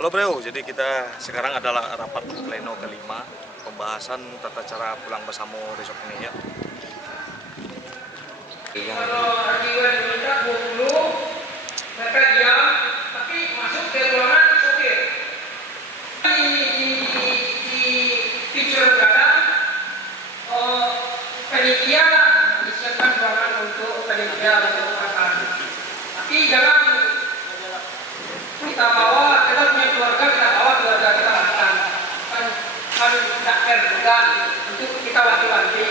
Halo bro, jadi kita sekarang adalah rapat pleno kelima pembahasan tata cara pulang bersama besok ini ya. Kalau Ardiwan diminta 20, mereka diam, tapi masuk ke ruangan sopir. Di picture kadang panitia disiapkan ruangan untuk panitia untuk makan. Tapi jangan kita bawa, kita punya keluarga, kita bawa keluarga kita makan. Kan tidak fair juga untuk kita wanti-wanti.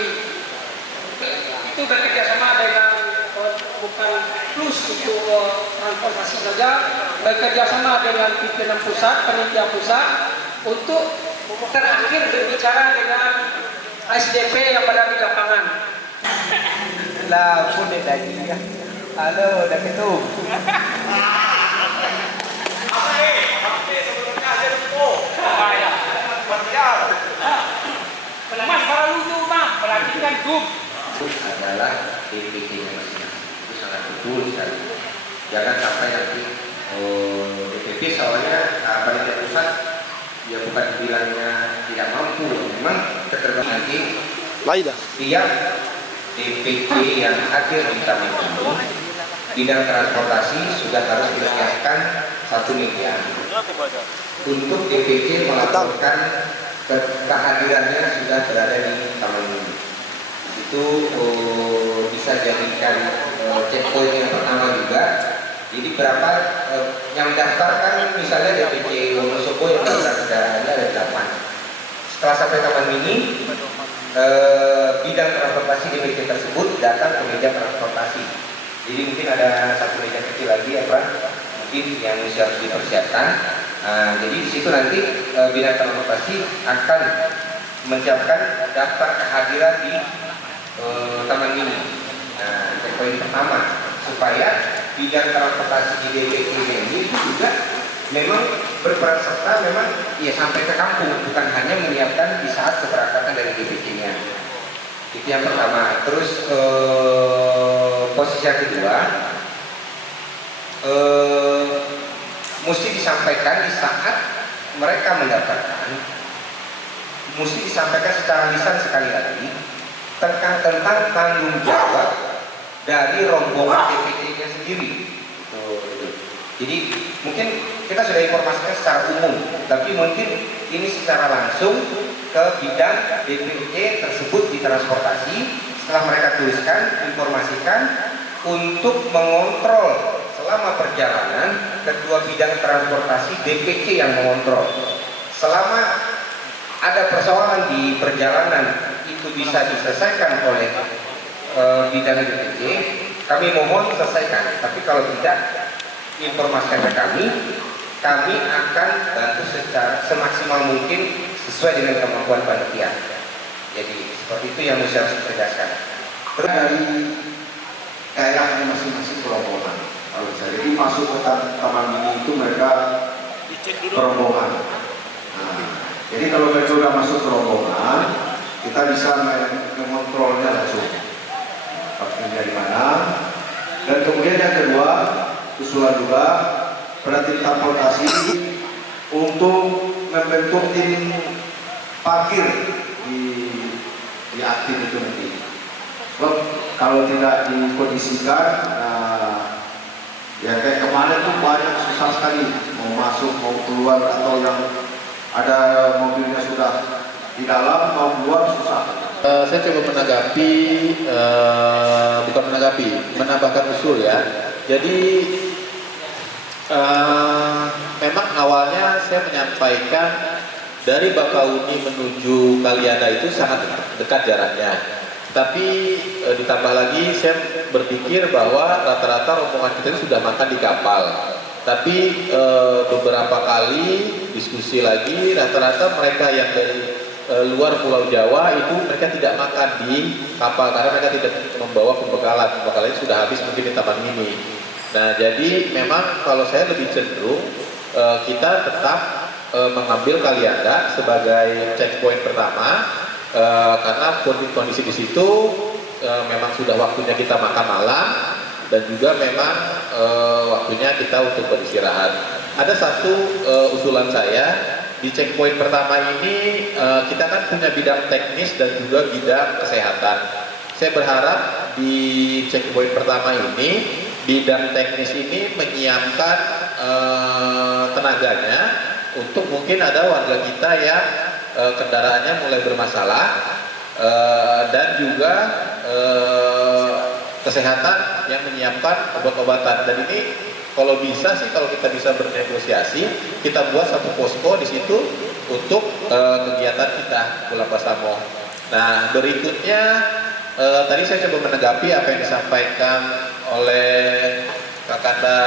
Itu bekerja sama dengan bukan plus untuk transportasi saja, bekerja sama dengan pimpinan pusat, panitia pusat untuk terakhir berbicara dengan SDP yang berada di lapangan. Lah pun dia lagi ya. Halo, dah ketum. Mas para lucu bang, perhatikan gub. Adalah DPC-nya masing-masing. Itu sangat betul sekali. Jangan sampai nanti DPP soalnya panitia pusat ya bukan bilangnya tidak mampu, memang ketergantungan nanti tiap DPC yang hadir di Taman Bandung bidang transportasi sudah harus disiapkan satu meja untuk DPC melaporkan kehadirannya sudah berada di Taman Bandung. Itu bisa jadikan checkpoint yang pertama juga. Jadi berapa yang daftarkan misalnya DPC Wonosobo yang daftar kendaraannya ada 8. Setelah sampai Taman Mini, bidang transportasi DPC tersebut datang ke meja transportasi. Jadi mungkin ada satu meja kecil lagi ya Pak, mungkin yang harus dipersiapkan. Jadi di situ nanti bidang transportasi akan menyiapkan daftar kehadiran di Taman Mini. Nah, itu poin pertama supaya bidang transportasi di DPC ini juga memang berperan serta memang ya sampai ke kampung, bukan hanya menyiapkan di saat keberangkatan dari DPC-nya. Itu yang pertama. Terus posisi yang kedua mesti disampaikan di saat mereka mendaftarkan, mesti disampaikan secara lisan sekali lagi tentang tanggung jawab dari rombongan DPC-nya sendiri. Jadi mungkin kita sudah informasikan secara umum, tapi mungkin ini secara langsung ke bidang DPC tersebut di transportasi. Setelah mereka tuliskan, informasikan untuk mengontrol selama perjalanan, ketua bidang transportasi DPC yang mengontrol. Selama ada persoalan di perjalanan itu bisa diselesaikan oleh bidang DPC, kami mohon selesaikan. Tapi kalau tidak, informasikan ke kami akan bantu secara semaksimal mungkin sesuai dengan kemampuan panitia. Jadi seperti itu yang harus ditegaskan. Terus dari daerahnya masing-masing rombongan. Kalau saya jadi masuk ke Taman Mini itu mereka rombongan. Nah, jadi kalau mereka sudah masuk ke rombongan, kita bisa mengontrolnya langsung. Parkirnya di mana? Dan kemudian yang kedua, usulan juga berarti transportasi untuk membentuk tim parkir di akhir itu nanti. Sebab kalau tidak dikondisikan, ya kayak kemarin tuh banyak susah sekali mau masuk mau keluar, atau yang ada mobilnya sudah di dalam mau keluar susah. Saya coba menambahkan usul ya. Jadi memang awalnya saya menyampaikan dari Bakauni menuju Kalianda itu sangat dekat jaraknya. Tapi ditambah lagi saya berpikir bahwa rata-rata rombongan kita sudah makan di kapal. Tapi beberapa kali diskusi lagi, rata-rata mereka yang dari luar Pulau Jawa itu mereka tidak makan di kapal karena mereka tidak membawa pembekalan. Pembekalannya sudah habis mungkin di Taman Mini. Nah, jadi memang kalau saya lebih cenderung kita tetap mengambil Kalianda sebagai checkpoint pertama, karena kondisi di situ memang sudah waktunya kita makan malam. dan juga memang waktunya kita untuk beristirahat. Ada satu usulan saya, di checkpoint pertama ini kita kan punya bidang teknis dan juga bidang kesehatan. Saya berharap di checkpoint pertama ini bidang teknis ini menyiapkan tenaganya untuk mungkin ada warga kita yang kendaraannya mulai bermasalah dan juga kesehatan yang menyiapkan obat-obatan. Dan ini kalau bisa sih, kalau kita bisa bernegosiasi, kita buat satu posko di situ untuk kegiatan kita Pulang Basamo. Nah, berikutnya tadi saya coba menanggapi apa yang disampaikan oleh Kakanda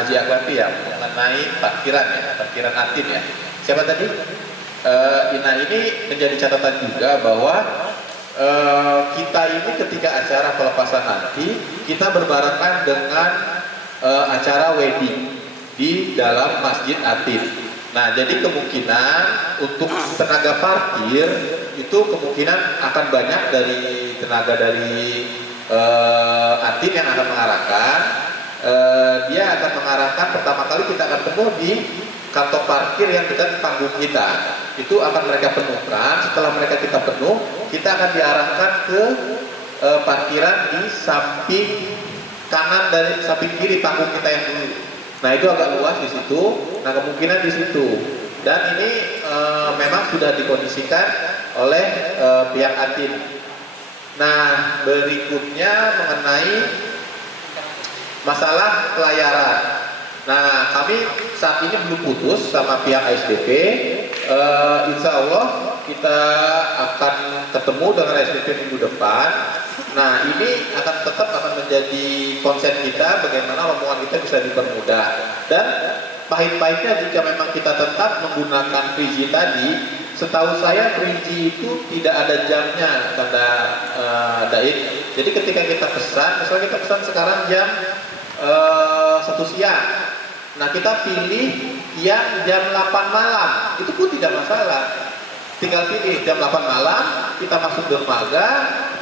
Haji Akwapi ya mengenai parkiran ya, parkiran Atin ya. Siapa tadi? Nah, ini menjadi catatan juga bahwa kita ini ketika acara pelepasan nanti kita berbarengan dengan acara wedding di dalam Masjid Atin. Nah, jadi kemungkinan untuk tenaga parkir itu kemungkinan akan banyak dari tenaga dari Atin yang akan mengarahkan. Dia akan mengarahkan, pertama kali kita akan penuh di kantong parkir yang dekat panggung kita. Itu akan mereka penuhkan. Setelah mereka kita penuh, kita akan diarahkan ke parkiran di samping kanan dari samping kiri panggung kita yang dulu. Nah, itu agak luas di situ. Nah, kemungkinan di situ. Dan ini memang sudah dikondisikan oleh pihak Atin. Nah, berikutnya mengenai masalah pelayaran. Nah, kami saat ini belum putus sama pihak ASDP. Insya Allah kita akan ketemu dengan ASDP minggu depan. Nah, ini tetap akan menjadi konsen kita bagaimana rombongan kita bisa dipermudah. Dan pahit-pahitnya jika memang kita tetap menggunakan 3G tadi, setahu saya 3G itu tidak ada jamnya pada Daik. Jadi ketika kita pesan, misalnya kita pesan sekarang jam 1 siang. Nah, kita pilih yang jam 8 malam, itu pun tidak masalah. Tinggal pilih jam 8 malam, kita masuk dermaga,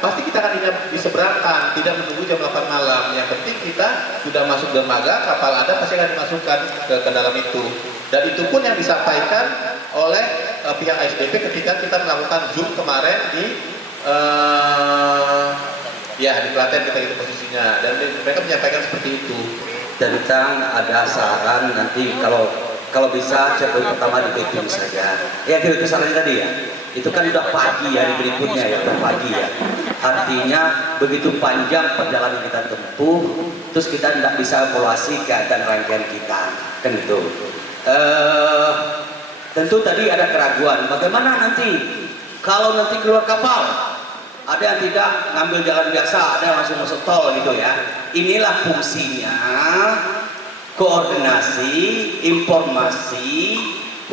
pasti kita akan diseberangkan, tidak menunggu jam 8 malam. Yang penting kita sudah masuk dermaga, kapal ada pasti akan dimasukkan ke dalam itu. Dan itu pun yang disampaikan oleh pihak ASDP ketika kita melakukan Zoom kemarin di Klaten kita itu posisinya. Dan mereka menyampaikan seperti itu. Tentang ada saran nanti kalau bisa checkpoint pertama di Beijing saja. Ya, itu sarannya tadi ya. Itu kan udah pagi hari berikutnya ya, udah pagi ya. Artinya begitu panjang perjalanan kita tempuh, terus kita tidak bisa evaluasi keadaan rangkaian kita, kan itu. Tentu tadi ada keraguan. Bagaimana nanti kalau nanti keluar kapal? Ada yang tidak ngambil jalan biasa, ada yang langsung masuk tol gitu ya. Inilah fungsinya koordinasi, informasi,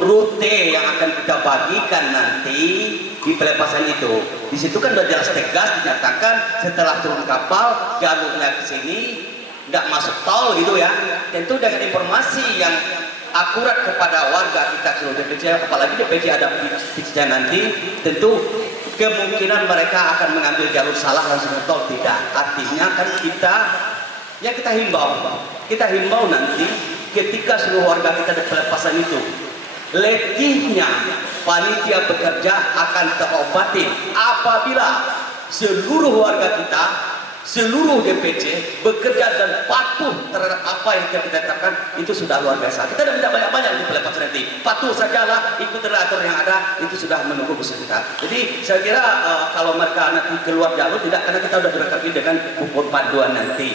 rute yang akan kita bagikan nanti di pelepasan itu. Di situ kan sudah jelas tegas dinyatakan setelah turun kapal jalurnya ke sini, nggak masuk tol gitu ya. Tentu dengan informasi yang akurat kepada warga kita seluruh DPC, apalagi DPC ada pitch-nya nanti, tentu kemungkinan mereka akan mengambil jalur salah langsung ke tol tidak. Artinya kan kita himbau nanti ketika seluruh warga kita di pelepasan itu letihnya panitia bekerja akan terobati apabila seluruh warga kita, seluruh DPC bekerja dan patuh terhadap apa yang kita tetapkan. Itu sudah luar biasa. Kita tidak banyak-banyak di pelepasan nanti, patuh sajalah, ikut atur yang ada, itu sudah menunggu bus kita. Jadi saya kira kalau mereka nanti keluar jalur tidak, karena kita sudah berkali dengan buku panduan nanti.